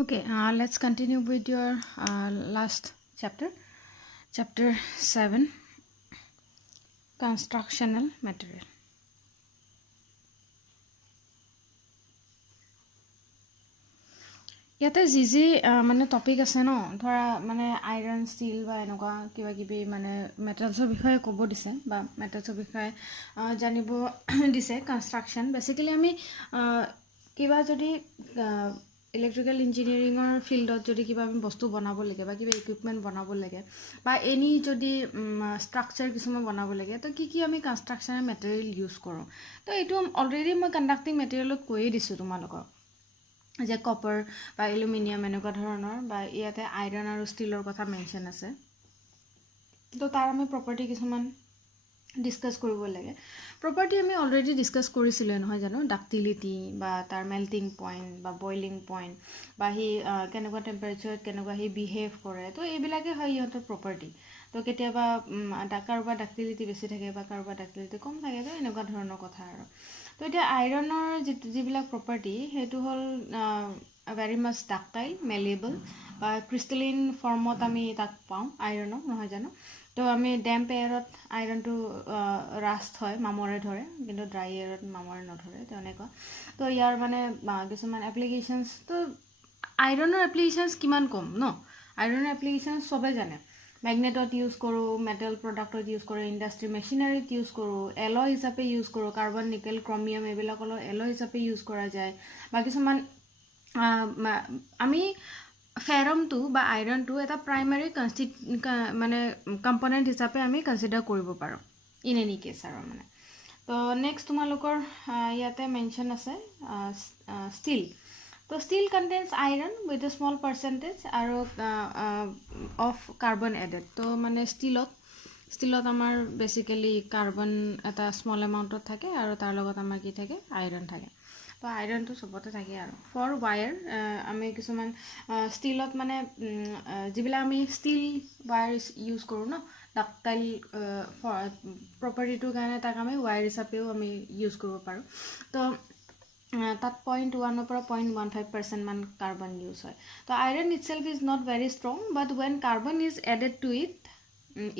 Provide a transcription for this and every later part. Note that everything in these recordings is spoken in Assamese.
Okay, let's continue with your last chapter, chapter 7, constructional material. ইয়াতে যি মানে টপিক আছে ন ধৰা মানে আইৰণ ষ্টিল বা এনেকুৱা কিবা কিবি মানে মেটেলছৰ বিষয়ে ক'ব দিছে বা মেটেলছৰ বিষয়ে জানিব দিছে কনষ্ট্ৰাকশ্যন বেচিকেলি আমি কিবা যদি ইলেক্ট্ৰিকেল ইঞ্জিনিয়াৰিঙৰ ফিল্ডত যদি কিবা আমি বস্তু বনাব লাগে বা কিবা ইকুইপমেণ্ট বনাব লাগে বা এনি যদি ষ্ট্ৰাকচাৰ কিছুমান বনাব লাগে তো কি আমি কনষ্ট্ৰাকশ্যনেল মেটেৰিয়েল ইউজ কৰোঁ তো এইটো অলৰেডি মই কণ্ডাক্টিং মেটেৰিয়েলত কৈয়ে দিছোঁ তোমালোকক যে কপাৰ বা এলুমিনিয়াম এনেকুৱা ধৰণৰ বা ইয়াতে আইৰণ আৰু ষ্টিলৰ কথা মেনশ্যন আছে তো তাৰ আমি প্ৰপাৰ্টি কিছুমান ডিছকাছ কৰিব লাগে প্ৰপাৰ্টি আমি অলৰেডি ডিছকাছ কৰিছিলোঁ নহয় জানো ডাক্টিলিটি বা তাৰ মেল্টিং পইণ্ট বা বইলিং পইণ্ট বা সি কেনেকুৱা টেম্পাৰেচাৰত কেনেকুৱা সি বিহেভ কৰে তো এইবিলাকে হয় ইহঁতৰ প্ৰপাৰ্টি তো কেতিয়াবা কাৰোবাৰ ডাক্টিলিটি বেছি থাকে বা কাৰোবাৰ ডাক্টিলিটি কম থাকে তো এনেকুৱা ধৰণৰ কথা আৰু তো এতিয়া আইৰণৰ যিবিলাক প্ৰপাৰ্টি সেইটো হ'ল ভেৰি মাছ ডাক্টাইল মেলিয়েবল বা ক্ৰিষ্টেলিন ফৰ্মত আমি তাক পাওঁ আইৰণক নহয় জানো তো আমি ডেম্প এয়াৰত আইৰণটো ৰাষ্ট হয় মামৰে ধৰে কিন্তু ড্ৰাই এয়াৰত মামৰে নধৰে তেনেকুৱা তো ইয়াৰ মানে কিছুমান এপ্লিকেশ্যনছ তো আইৰণৰ এপ্লিকেশ্যনছ কিমান কম ন আইৰণৰ এপ্লিকেশ্যনছ চবেই জানে মেগনেটত ইউজ কৰোঁ মেটেল প্ৰডাক্টত ইউজ কৰোঁ ইণ্ডাষ্ট্ৰি মেচিনাৰীত ইউজ কৰোঁ এলয় হিচাপে ইউজ কৰোঁ কাৰ্বন নিকেল ক্ৰমিয়াম এইবিলাকলৈ এলয় হিচাপে ইউজ কৰা যায় বা কিছুমান আমি ফেৰমটো বা আইৰণটো এটা প্ৰাইমাৰী মানে কম্পনেণ্ট হিচাপে আমি কনচিডাৰ কৰিব পাৰোঁ ইন এনি কেছ আৰু মানে তো নেক্সট তোমালোকৰ ইয়াতে মেনশ্যন আছে ষ্টিল তো steel contains iron with a small percentage আৰু অফ কাৰ্বন এডেড তো মানে ষ্টিলত আমাৰ বেচিকেলি কাৰ্বন এটা স্মল এমাউণ্টত থাকে আৰু তাৰ লগত আমাৰ কি থাকে আইৰণ থাকে তো আইৰণটো চবতে থাকে আৰু ফৰ ৱায়াৰ আমি কিছুমান ষ্টিলত মানে যিবিলাক আমি ষ্টিল ৱায়াৰ ইউজ কৰোঁ ন ডাক্টাইল প্ৰপাৰ্টিটোৰ কাৰণে তাক আমি ৱায়াৰ হিচাপেও আমি ইউজ কৰিব পাৰোঁ তো তাত 0.1 পৰা 0.15% মান কাৰ্বন ইউজ হয় তো iron itself is not very strong but when carbon is added to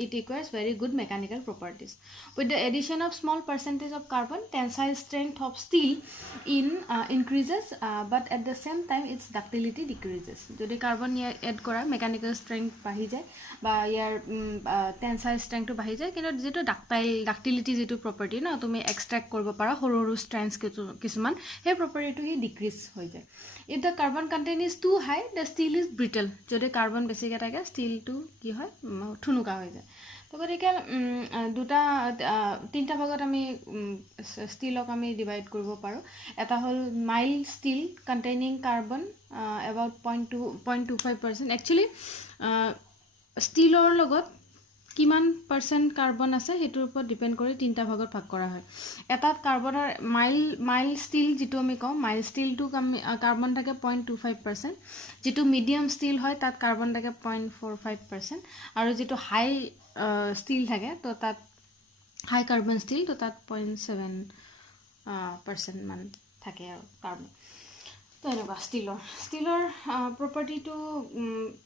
it requires very good mechanical properties. With the addition of small percentage of carbon, tensile strength of steel increases, but at the same time its ductility decreases. Jodi carbon add kora mechanical strength bahi jay ba yar tensile strength to bahi jay kintu jeto ductility jeto property na tumi extract koribo para horu strands kisuman he property to hi decrease hoy jay. If the carbon content is too high, the steel is brittle. Jodi carbon বেছি কে থাকে steel to কি হয় ঠুনুকা হৈ যায় তো গতিকে তিনিটা ভাগত আমি ষ্টিলক আমি ডিভাইড কৰিব পাৰোঁ এটা হ'ল mild steel containing carbon about 0.25% actually ষ্টিলৰ লগত কিমান পাৰ্চেণ্ট কাৰ্বন আছে সেইটোৰ ওপৰত ডিপেণ্ড কৰি তিনিটা ভাগত ভাগ কৰা হয় এটাত কাৰ্বনৰ মাইল্ড ষ্টিল যিটো আমি কওঁ মাইল্ড ষ্টিলটোক আমি কাৰ্বন থাকে 0.25% যিটো মিডিয়াম ষ্টিল হয় তাত কাৰ্বন থাকে 0.45% আৰু যিটো হাই ষ্টিল থাকে তো তাত হাই কাৰ্বন ষ্টিল তো তাত 0.7% মান থাকে আৰু কাৰ্বন তো এনেকুৱা ষ্টিলৰ প্ৰপাৰ্টিটো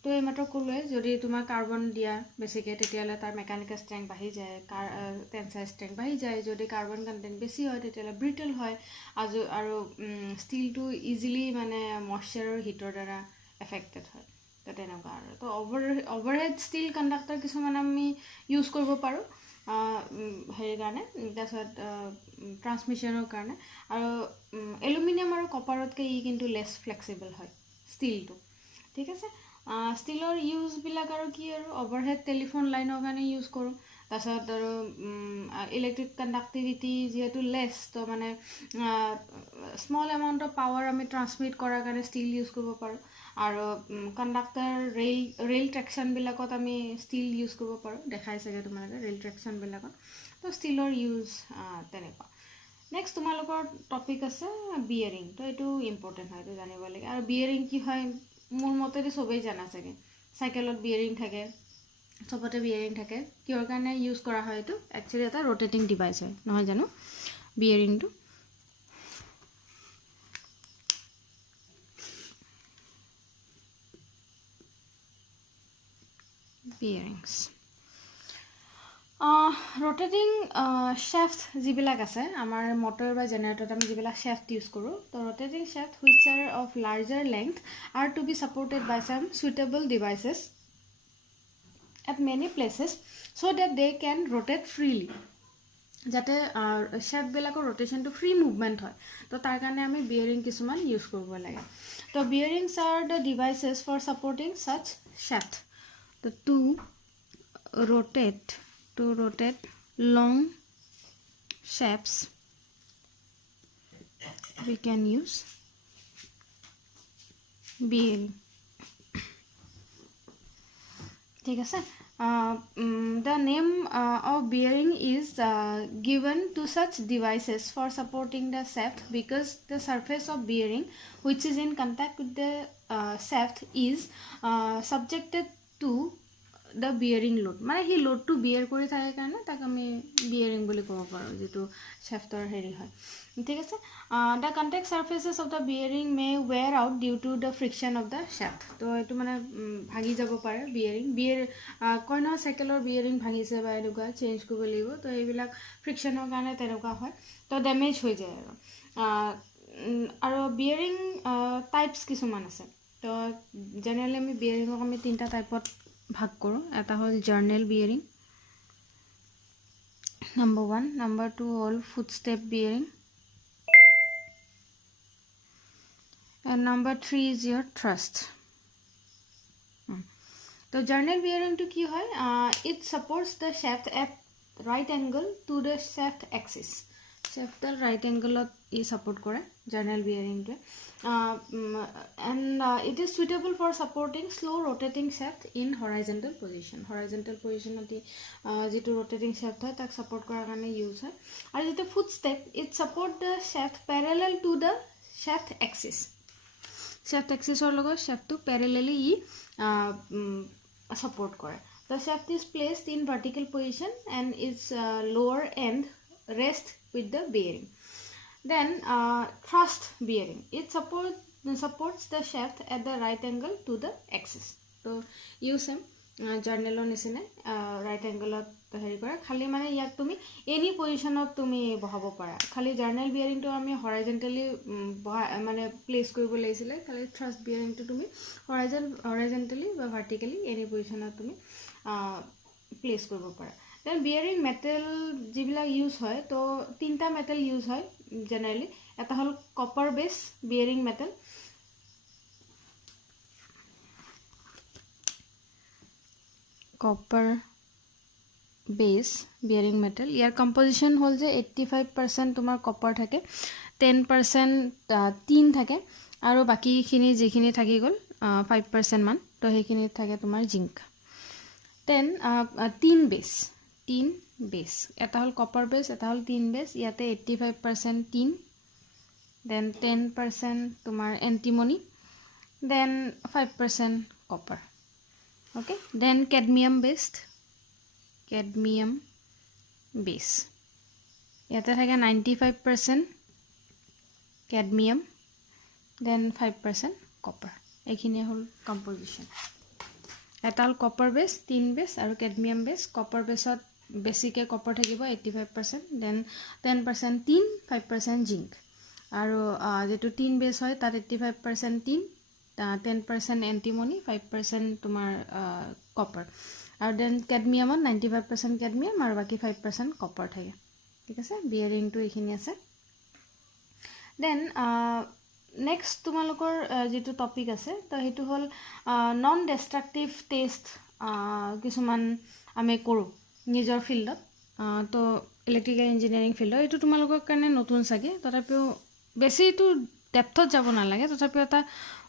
তো এইমাত্ৰ ক'লোৱে যদি তোমাৰ কাৰ্বন দিয়া বেছিকৈ তেতিয়াহ'লে তাৰ মেকানিকেল ষ্ট্ৰেংথ বাঢ়ি যায় টেনচাইল ষ্ট্ৰেংথ বাঢ়ি যায় যদি কাৰ্বন কণ্টেণ্ট বেছি হয় তেতিয়াহ'লে ব্ৰিটেল হয় আৰু ষ্টিলটো ইজিলি মানে মইশ্চাৰৰ হিটৰ দ্বাৰা এফেক্টেড হয় তো তেনেকুৱা আৰু তো অভাৰহেড ষ্টিল কণ্ডাক্টৰ কিছুমান আমি ইউজ কৰিব পাৰোঁ হেৰিৰ কাৰণে তাৰপিছত ট্ৰান্সমিশ্যনৰ কাৰণে আৰু এলুমিনিয়াম আৰু কপাৰতকৈ ই কিন্তু লেছ ফ্লেক্সিবল হয় ষ্টিলটো ঠিক আছে ষ্টিলৰ ইউজবিলাক আৰু কি আৰু অভাৰহেড টেলিফোন লাইনৰ কাৰণে ইউজ কৰোঁ তাৰপিছত আৰু ইলেক্ট্ৰিক কণ্ডাক্টিভিটি যিহেতু লেছ তো মানে স্মল এমাউণ্ট অফ পাৱাৰ আমি ট্ৰান্সমিট কৰাৰ কাৰণে ষ্টিল ইউজ কৰিব পাৰোঁ আৰু কণ্ডাক্টাৰ ৰেল ট্ৰেকশ্যনবিলাকত আমি ষ্টিল ইউজ কৰিব পাৰোঁ দেখাই চাগে তোমালোকে ৰেল ট্ৰেকশ্যনবিলাকত তো ষ্টিলৰ ইউজ তেনেকুৱা নেক্সট তোমালোকৰ টপিক আছে বিয়েৰিং তো এইটো ইম্পৰ্টেণ্ট হয় এইটো জানিব লাগে আৰু বিয়েৰিং কি হয় মোৰ মতেদি চবেই জানা চাগে চাইকেলত বিয়েৰিং থাকে চবতে বিয়েৰিং থাকে কিহৰ কাৰণে ইউজ কৰা হয় এইটো একচুৱেলি এটা ৰোটেটিং ডিভাইচ হয় নহয় জানো বিয়েৰিংটো bearings. Rotating shafts যিবিলাক আছে আমাৰ motor বা generator আমি যিবিলাক shaft use কৰোঁ তো rotating shaft which are of larger length are to be supported by some suitable devices at many places so that they can rotate freely যাতে shaft বিলাকৰ rotation to free movement হয় তো তাৰ কাৰণে আমি bearing কিছুমান use কৰিব লাগে তো bearings are the devices for supporting such shaft তো to rotate long shafts we can use bearing ঠিক আছে the name of bearing is given to such devices for supporting the shaft because the surface of bearing which is in contact with the shaft is subjected to the bearing load মানে হি লোডটো বিয়াৰ কৰি থাকে কাৰণে তাক আমি বিয়াৰিং বুলি ক'ব পাৰোঁ যেটো শ্যাফ্টৰ হেৰি হয় ঠিক আছে the contact surfaces of the bearing may wear out due to the friction of the shaft তো এটো মানে ভাগি যাব পাৰে বিয়াৰ কয়নো সাইকেলৰ বিয়াৰিং ভাগিছে বা এনেকুৱা চেঞ্জ কৰিব লাগিব তো এইবিলাক ফ্ৰিকশনৰ কাৰণে তেনেকুৱা হয় তো ড্যামেজ হৈ যায় আৰু বিয়াৰিং টাইপস কিছুমান আছে তো জেনাৰেলি আমি বিয়াৰিংক আমি তিনটা টাইপত ভাগ কৰো এটা হল journal bearing number 1 number 2 all footstep bearing and number 3 is your thrust তো জার্নেল bearing to কি হয় it supports the shaft at right angle to the shaft axis shaft right angle E support কৰে journal bearing to and it is suitable for supporting slow rotating shaft in horizontal position অতি যেটো rotating shaft হয় তাক support কৰাৰ কাৰণে ইউজ হয় আৰু যেটো footstep it support the shaft parallel to the shaft axis or লগত shaft to parallelly support কৰে the shaft is placed in vertical position and its lower end rest with the bearing then thrust bearing it supports the shaft at the right angle to the axis so use journalon isine right angle হেৰি কৰা খালি মানে ইয়াক তুমি এনি পজিশনত তুমি বহাব পাৰা খালি জাৰ্নেল বিয়াৰিং তো আমি হৰাইজন্টালি মানে প্লেস কৰিব লাগিছিলে খালি থ্ৰাষ্ট বিয়াৰিং তো তুমি হৰাইজন্টালি বা ভাৰ্টিক্যালি এনি পজিশনত তুমি প্লেস কৰিব পাৰা দেন বিয়াৰিং মেটেল যিবিলাক ইউজ হয় তো তিনটা মেটেল ইউজ হয় জেনাৰেলি এটা হল copper base bearing metal copper base bearing metal ইয়াৰ কম্পোজিশন হল যে 85% তোমাৰ কপাৰ থাকে 10% টিন থাকে আৰু বাকিখিনি যিখিনি থাকি গল 5% মান তো সেইখিনি থাকে তোমাৰ জিংক দেন টিন বেস এটা হল কপাৰ বেস এটা হল টিন বেস ইয়াতে 85% টিন দেন 10% তোমাৰ antimony then 5% copper okay then cadmium base ইয়াতে থাকে 95% cadmium then 5% copper এইখিনি হল কম্পোজিশন এটা হল কপাৰ বেস তিন বেস আৰু cadmium base কপাৰ বেসত বেসিকে কপাৰ থাকিব 85% then 10% tin 5% zinc আৰু যেটো তিন বেস হয় তাত 85% tin 10% antimony 5% তোমাৰ copper আৰু দেন ক্যাডমিয়ামত 95% ক্যাডমিয়াম আৰু বাকি 5% কপাৰ থাকে ঠিক আছে বিয়াৰিং টু এইখিনি আছে দেন নেক্সট তোমালোকৰ যেটো টপিক আছে তো হেতু হল নন ডিস্ট্ৰাকটিভ টেষ্ট কিছুমান আমি কৰো নিজৰ ফিল্ডত তো ইলেক্ট্ৰিক্যাল ইঞ্জিনিয়াৰিং ফিল্ডত এটো তোমালোকৰ কাৰণে নতুন সাগে তথাপিও বেছি তো ডেপথত যাব নালাগে তথাপিও এটা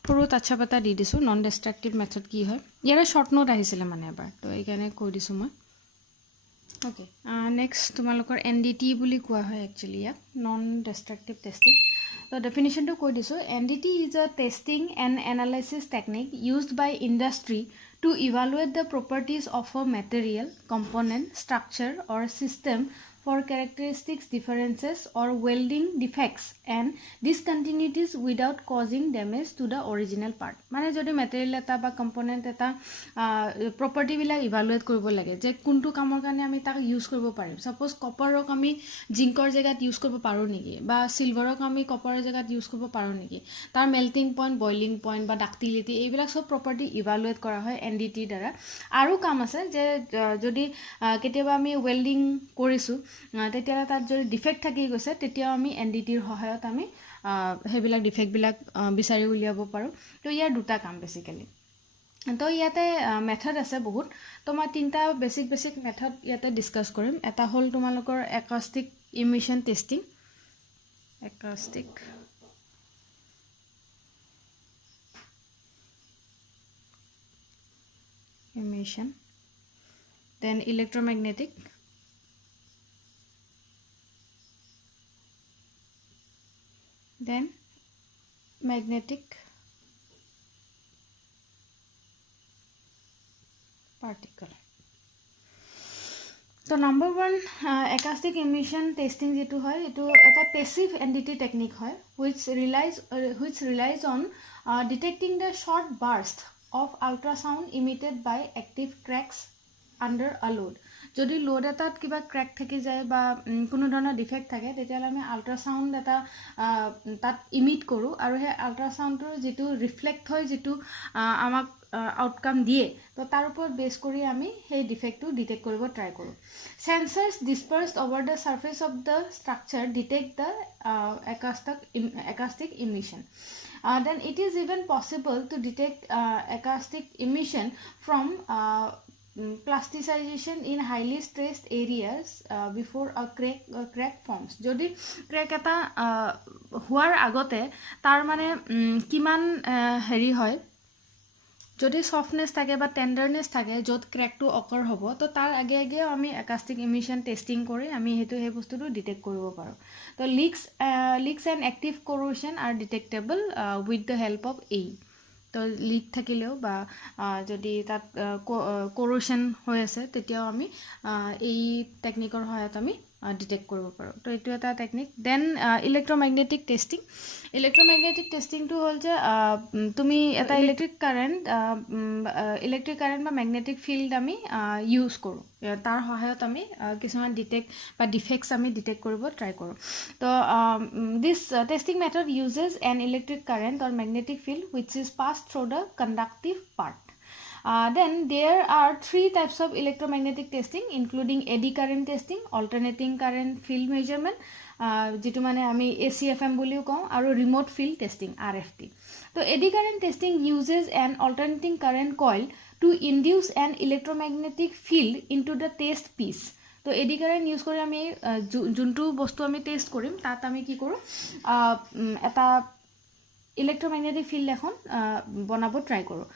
পুরো টাচআপ এটা দি দিছো নন ডিস্ট্ৰাকটিভ মেথড কি হয় ইয়াৰে শৰ্ট নোট আহিছিল মানে এবাৰ তো এইখানে কৈ দিছো মই ওকে নেক্সট তোমালোকৰ এনডিটি বুলি কোৱা হয় একচুয়ালি ইয়াক নন ডিস্ট্ৰাকটিভ টেষ্টিং তো ডেফিনিশনটো কৈ দিছো NDT is a testing and analysis technique used by industry to evaluate the properties of a material, component, structure or system for characteristics differences or welding defects and discontinuities without causing damage to the original part. মানে যদি মেটেৰিয়েল এটা বা কম্পোনেণ্ট এটা প্ৰপাৰ্টিবিলাক ইভালুৱেট কৰিব লাগে যে কোনটো কামৰ কাৰণে আমি তাক ইউজ কৰিব পাৰিম। ছাপ'জ কপাৰক আমি জিংকৰ জেগাত ইউজ কৰিব পাৰোঁ নেকি, বা চিলভাৰক আমি কপাৰৰ জেগাত ইউজ কৰিব পাৰোঁ নেকি, তাৰ মেল্টিং পইণ্ট, বইলিং পইণ্ট বা ডাক্টিলিটি এইবিলাক চব প্ৰপাৰ্টি ইভালুৱেট কৰা হয় NDT দ্বাৰা। আৰু কাম আছে যে যদি কেতিয়াবা আমি ৱেল্ডিং কৰিছোঁ তেতিয়াহ'লে তাত যদি ডিফেক্ট থাকি গৈছে তেতিয়াও আমি NDTৰ সহায়ত আমি সেইবিলাক ডিফেক্টবিলাক বিচাৰি উলিয়াব পাৰোঁ। তো ইয়াৰ দুটা কাম বেচিকেলি। তো ইয়াতে মেথড আছে বহুত। তো মই তিনিটা বেছিক মেথড ইয়াতে ডিছকাছ কৰিম। এটা হ'ল তোমালোকৰ একাষ্টিক ইমিশ্যন testing, একাষ্টিক emission, then electromagnetic, then magnetic particle. So number one, acoustic emission testing যেটো হয় এটো এটা passive NDT technique হয় which relies on detecting the short burst of ultrasound emitted by active cracks under a load. যদি লোড এটাত কিবা ক্ৰেক থাকি যায় বা কোনো ধৰণৰ ডিফেক্ট থাকে তেতিয়াহ'লে আমি আল্ট্ৰাছাউণ্ড এটা তাত ইমিট কৰোঁ আৰু সেই আল্ট্ৰাছাউণ্ডটোৰ যিটো ৰিফ্লেক্ট হয়, যিটো আমাক আউটকাম দিয়ে, তো তাৰ ওপৰত বেছ কৰি আমি সেই ডিফেক্টটো ডিটেক্ট কৰিব ট্ৰাই কৰোঁ। Sensors dispersed over the surface of the structure detect the acoustic emission. Then it is even possible to detect acoustic emission from plasticization in highly stressed areas before a crack forms. যদি ক্ৰেক এটা হোৱাৰ আগতে তাৰ মানে কিমান হেৰি হয়, যদি সফটনেছ থাকে বা টেণ্ডাৰনেছ থাকে য'ত ক্ৰেকটো অকাৰ হ'ব, তো তাৰ আগেও আমি একাষ্টিক ইমিশ্যন টেষ্টিং কৰি আমি সেই বস্তুটো ডিটেক্ট কৰিব পাৰোঁ। তো leaks and active corrosion are detectable with the help of তো লিক থাকিলেও বা যদি তাত কৰোশ্যন হৈ আছে তেতিয়াও আমি এই টেকনিকৰ সহায়ত আমি ডিটেক্ট কৰিব পাৰোঁ। তো এইটো এটা টেকনিক। দেন ইলেক্ট্ৰমেগনেটিক টেষ্টিংটো হ'ল যে তুমি এটা ইলেক্ট্ৰিক কাৰেণ্ট বা মেগনেটিক ফিল্ড আমি ইউজ কৰোঁ, তাৰ সহায়ত আমি কিছুমান ডিফেক্টছ আমি ডিটেক্ট কৰিব ট্ৰাই কৰোঁ। তো this testing method uses an electric current or magnetic field which is pass through the conductive part. Then there are three types of electromagnetic testing including eddy current testing, alternating current field measurement, যেটো মানে আমি ACFM বুলিও কওঁ, আৰু remote field testing RFT. So eddy current testing uses an alternating current coil to induce an electromagnetic field into the test piece. তো eddy current ইউজ কৰি আমি যোনটো বস্তু আমি টেষ্ট কৰিম তাত আমি কি কৰোঁ, এটা ইলেক্ট্ৰমেগনেটিক ফিল্ড এখন বনাব ট্ৰাই কৰোঁ।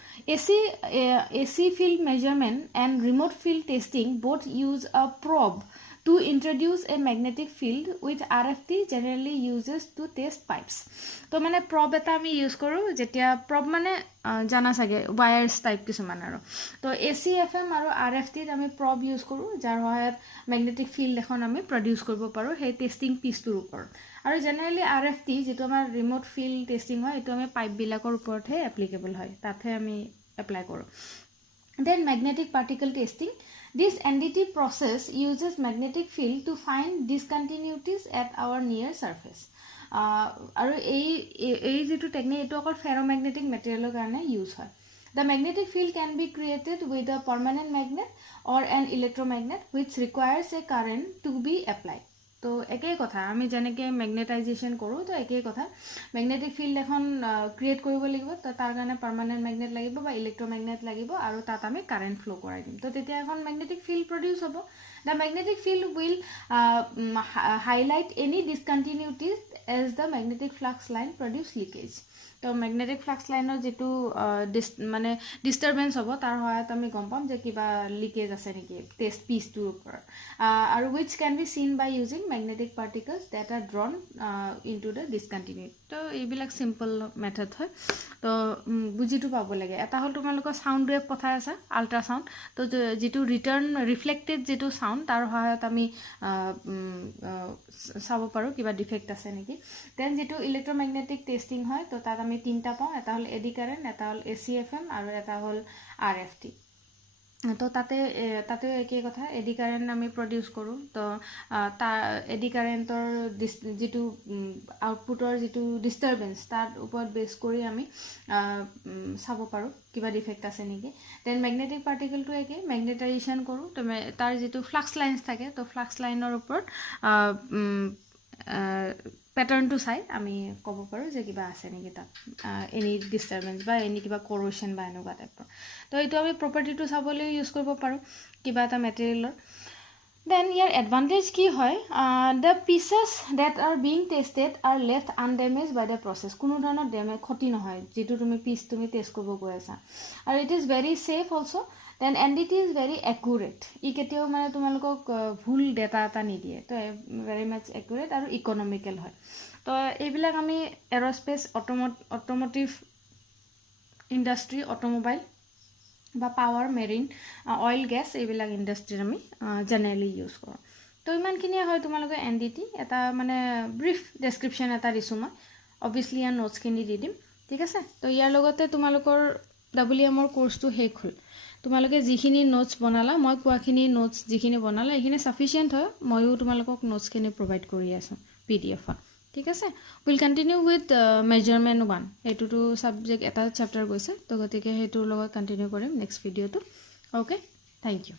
AC field measurement and remote field testing both use a probe to introduce a magnetic field which RFT generally uses to test pipes. তো মানে probe এটা আমি ইউজ কৰোঁ, যেতিয়া probe মানে জানা চাগে ৱায়াৰ্ছ টাইপ কিছুমান আৰু। তো ACFM আৰু RFTত আমি probe ইউজ কৰোঁ যাৰ সহায়ত মেগনেটিক ফিল্ড এখন আমি প্ৰডিউচ কৰিব পাৰোঁ সেই টেষ্টিং পিচটোৰ ওপৰত। আৰু জেনেৰেলি RFT যিটো আমাৰ ৰিম'ট ফিল্ড টেষ্টিং হয় এইটো আমি পাইপবিলাকৰ ওপৰতহে এপ্লিকেবল হয়, তাতহে আমি এপ্লাই কৰোঁ। Then magnetic particle testing, this NDT process uses magnetic field to find discontinuities at our near surface. আৰু এই যিটো টেকনিক এইটো অকল ফেৰ'মেগনেটিক মেটেৰিয়েলৰ কাৰণে ইউজ হয়। The magnetic field can be created with a permanent magnet or an electromagnet which requires a current to be applied. তো একেই কথা, আমি যেনেকৈ মেগনেটাইজেশ্যন কৰোঁ তো একেই কথা, মেগনেটিক ফিল্ড এখন ক্ৰিয়েট কৰিব লাগিব, তো তাৰ কাৰণে পাৰ্মানেণ্ট মেগনেট লাগিব বা ইলেক্ট্ৰমেগনেট লাগিব আৰু তাত আমি কাৰেণ্ট ফ্ল' কৰাই দিম, তো তেতিয়া এখন মেগনেটিক ফিল্ড প্ৰডিউচ হ'ব। The magnetic field will highlight any discontinuities as the magnetic flux line produce leakage. তো মেগনেটিক ফ্লাক্স লাইনৰ যিটো মানে ডিষ্টাৰবেঞ্চ হ'ব তাৰ সহায়ত আমি গম পাম যে কিবা লিকেজ আছে নেকি টেষ্ট পিচটোৰ ওপৰত আৰু wish can be seen by using magnetic particles that are drawn into the discontinued তো এইবিলাক চিম্পল মেথড হয় তো বুজিটো পাব লাগে এটা হ'ল তোমালোকৰ চাউণ্ড ৱেভ পঠাই আছে আল্ট্ৰাচাউণ্ড তো যিটো ৰিটাৰ্ণ ৰিফ্লেক্টেড যিটো চাউণ্ড তাৰ সহায়ত আমি চাব পাৰোঁ কিবা ডিফেক্ট আছে নেকি দেন যিটো ইলেক্ট্ৰমেগনেটিক টেষ্টিং হয় তো তাত আমি তিনিটা পাওঁ এটা হ'ল এডি কাৰেণ্ট এটা হ'ল ACFM আৰু এটা হ'ল RFT তো তাতেও একেই কথা এডি কাৰেণ্ট আমি প্ৰডিউচ কৰোঁ তো তাৰ এডি কাৰেণ্টৰ যিটো আউটপুটৰ যিটো ডিষ্টাৰবেঞ্চ তাৰ ওপৰত বেছ কৰি আমি চাব পাৰোঁ কিবা ডিফেক্ট আছে নেকি দেন মেগনেটিক পাৰ্টিকলটো একেই মেগনেটাইজেশ্যন কৰোঁ তো তাৰ যিটো ফ্লাক্স লাইন্স থাকে তো ফ্লাক্স লাইনৰ ওপৰত পেটাৰ্ণটো চাই আমি ক'ব পাৰোঁ যে কিবা আছে নেকি তাত এনি ডিষ্টাৰবেঞ্চ বা এনি কিবা কৰ'শ্যন বা এনেকুৱা টাইপৰ তো এইটো আমি প্ৰপাৰ্টিটো চাবলৈ ইউজ কৰিব পাৰোঁ কিবা এটা মেটেৰিয়েলৰ দেন ইয়াৰ এডভান্টেজ কি হয় the pieces that are being tested are left undamaged by the process কোনো ধৰণৰ ক্ষতি নহয় যিটো তুমি পিচ তুমি টেষ্ট কৰিব গৈ আছা আৰু it is very safe also' then NDT is very accurate ই কেতিয়াও মানে তোমালোকক ভুল ডেটা এটা নিদিয়ে তো ভেৰি মাছ একুৰেট আৰু ইকনমিকেল হয় তো এইবিলাক আমি এৰ'স্পেচ অট'মটিভ ইণ্ডাষ্ট্ৰী অট'মোবাইল বা পাৱাৰ মেৰিন অইল গেছ এইবিলাক ইণ্ডাষ্ট্ৰীত আমি জেনেৰেলি ইউজ কৰোঁ তো ইমানখিনিয়ে হয় তোমালোকে NDT এটা মানে ব্ৰিফ ডেছক্ৰিপশ্যন এটা দিছোঁ মই অবভিয়াছলি ইয়াৰ নোটছখিনি দি দিম ঠিক আছে তো ইয়াৰ লগতে তোমালোকৰ WMৰ কৰ্চটো শেষ হ'ল তোমালোকে যিখিনি নোটছ বনালা মই কোৱাখিনি নোটছ যিখিনি বনালা এইখিনি ছাফিচিয়েণ্ট হয় ময়ো তোমালোকক নোটছখিনি প্ৰভাইড কৰি আছোঁ PDF-ত ঠিক আছে উইল কণ্টিনিউ উইথ মেজাৰমেণ্ট 1 এইটোতো ছাবজেক্ট এটা চেপ্টাৰ গৈছে তো গতিকে সেইটোৰ লগত কণ্টিনিউ কৰিম নেক্সট ভিডিঅ'টো অ'কে থেংক ইউ